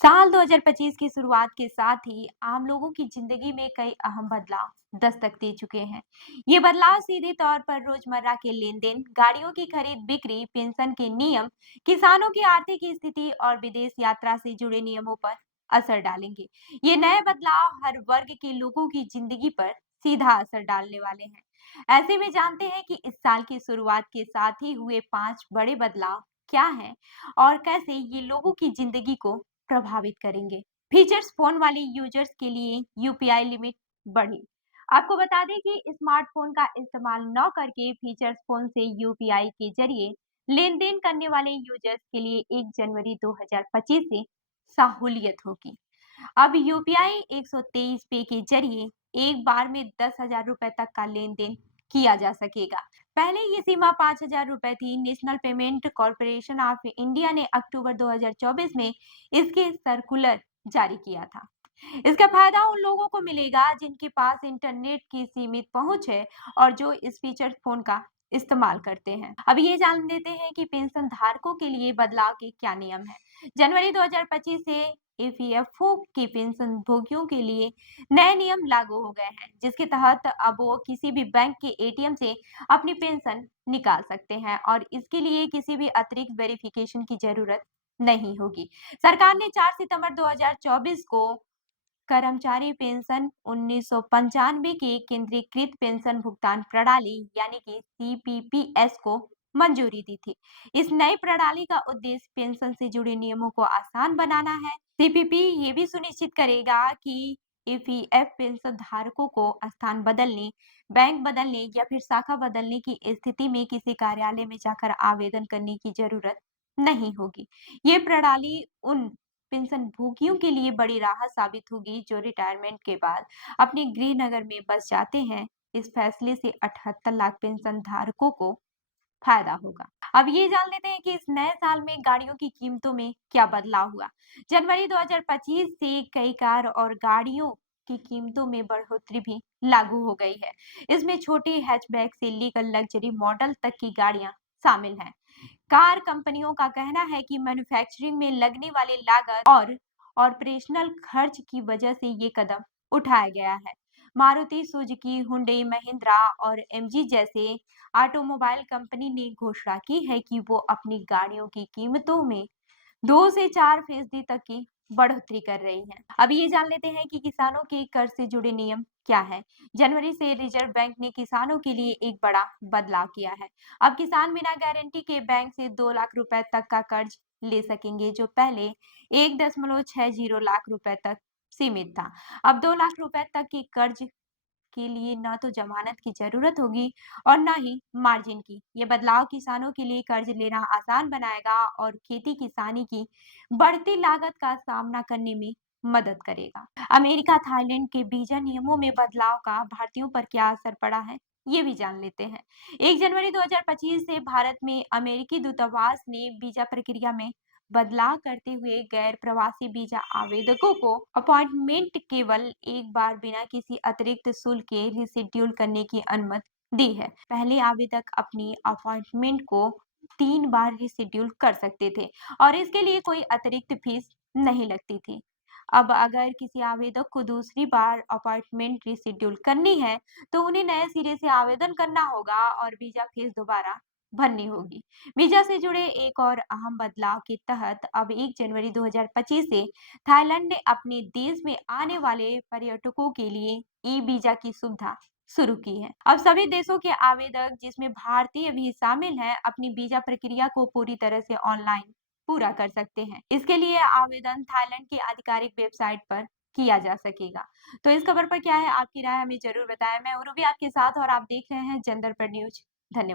साल 2025 की शुरुआत के साथ ही आम लोगों की जिंदगी में कई अहम बदलाव दस्तक दे चुके हैं। ये बदलाव सीधे तौर पर रोजमर्रा के लेन-देन, गाड़ियों की खरीद बिक्री, पेंशन के नियम, किसानों की आर्थिक स्थिति और विदेश यात्रा से जुड़े नियमों पर असर डालेंगे। ये नए बदलाव हर वर्ग के लोगों की जिंदगी पर सीधा असर डालने वाले हैं। ऐसे में जानते हैं कि इस साल की शुरुआत के साथ ही हुए 5 बड़े बदलाव क्या हैं और कैसे ये लोगों की जिंदगी को प्रभावित करेंगे। फीचर्स फोन वाले यूजर्स के लिए यूपीआई लिमिट बढ़ी। आपको बता दें कि स्मार्टफोन का इस्तेमाल न करके फीचर्स फोन से यूपीआई के जरिए लेन देन करने वाले यूजर्स के लिए 1 जनवरी 2025 से सहूलियत होगी। अब यूपीआई 123 पे के जरिए एक बार में 10,000 रुपए तक का लेन देन किया जा सकेगा। पहले ये सीमा 5,000 रुपए थी। National payment corporation of India ने अक्टूबर 2024 में इसके सर्कुलर जारी किया था। इसका फायदा उन लोगों को मिलेगा जिनके पास इंटरनेट की सीमित पहुंच है और जो इस फीचर फोन का इस्तेमाल करते हैं। अब ये जान लेते हैं कि पेंशन धारकों के लिए बदलाव के क्या नियम है। जनवरी 2025 से ईपीएफओ के पेंशन भोगियों के लिए नए नियम लागू हो गए हैं, जिसके तहत अब वो किसी भी बैंक के एटीएम से अपनी पेंशन निकाल सकते हैं और इसके लिए किसी भी अतिरिक्त वेरिफिकेशन की जरूरत नहीं होगी। सरकार ने 4 सितंबर 2024 को कर्मचारी पेंशन 1995 के केंद्रीकृत पेंशन भुगतान प्रणाली यानी कि सीपीपीएस को मंजूरी दी थी। इस नई प्रणाली का उद्देश्य पेंशन से जुड़े नियमों को आसान बनाना है। सीपीपी ये भी सुनिश्चित करेगा कि ईपीएफ पेंशन धारकों को स्थान बदलने, बैंक बदलने या फिर शाखा बदलने की स्थिति में किसी कार्यालय में जाकर आवेदन करने की जरूरत नहीं होगी। ये प्रणाली उन पेंशन भोगियों के लिए बड़ी राहत साबित होगी जो रिटायरमेंट के बाद अपने गृह नगर में बस जाते हैं। इस फैसले से 78 लाख पेंशन धारकों को फायदा होगा। अब ये जान लेते हैं कि इस नए साल में गाड़ियों की कीमतों में क्या बदलाव हुआ। जनवरी 2025 से कई कार और गाड़ियों की कीमतों में बढ़ोतरी भी लागू हो गई है। इसमें छोटे हैचबैक से लेकर लग्जरी मॉडल तक की गाड़ियां शामिल हैं। कार कंपनियों का कहना है कि मैन्युफैक्चरिंग में लगने वाली लागत और ऑपरेशनल खर्च की वजह से ये कदम उठाया गया है। मारुति सुजुकी, हुंडई, महिंद्रा और एमजी जैसे ऑटोमोबाइल कंपनी ने घोषणा की है कि वो अपनी गाड़ियों की कीमतों में 2 से 4% तक की बढ़ोतरी कर रही है। अब ये जान लेते हैं कि किसानों के कर्ज से जुड़े नियम क्या है। जनवरी से रिजर्व बैंक ने किसानों के लिए एक बड़ा बदलाव किया है। अब किसान बिना गारंटी के बैंक से 2 लाख रुपए तक का कर्ज ले सकेंगे, जो पहले 1.60 लाख रुपए तक सीमित था। अब 2 लाख रुपए तक के कर्ज के लिए न तो जमानत की जरूरत होगी और न ही मार्जिन की। ये बदलाव किसानों के लिए कर्ज लेना आसान बनाएगा और खेती किसानी की बढ़ती लागत का सामना करने में मदद करेगा। अमेरिका, थाईलैंड के वीजा नियमों में बदलाव का भारतीयों पर क्या असर पड़ा है, ये भी जान लेते हैं। 1 जनवरी 2025 से भारत में अमेरिकी दूतावास ने वीजा प्रक्रिया में बदलाव करते हुए गैर प्रवासी वीजा आवेदकों को अपॉइंटमेंट केवल एक बार बिना किसी अतिरिक्त शुल्क के रिशेड्यूल करने की अनुमति दी है। पहले आवेदक अपनी अपॉइंटमेंट को 3 बार रिशेड्यूल कर सकते थे और इसके लिए कोई अतिरिक्त फीस नहीं लगती थी। अब अगर किसी आवेदक को दूसरी बार अपॉइंटमेंट रिशेड्यूल करनी है, तो उन्हें नए सिरे से आवेदन करना होगा और वीजा फीस दोबारा भरनी होगी। वीजा से जुड़े एक और अहम बदलाव के तहत अब 1 जनवरी 2025 से थाईलैंड ने अपने देश में आने वाले पर्यटकों के लिए ई वीजा की सुविधा शुरू की है। अब सभी देशों के आवेदक, जिसमें भारतीय भी शामिल हैं, अपनी वीजा प्रक्रिया को पूरी तरह से ऑनलाइन पूरा कर सकते हैं। इसके लिए आवेदन थाईलैंड की आधिकारिक वेबसाइट पर किया जा सकेगा। तो इस खबर पर क्या है आपकी राय, हमें जरूर बताएं। मैं उर्वी आपके साथ और आप देख रहे हैं जनदर पर न्यूज। धन्यवाद।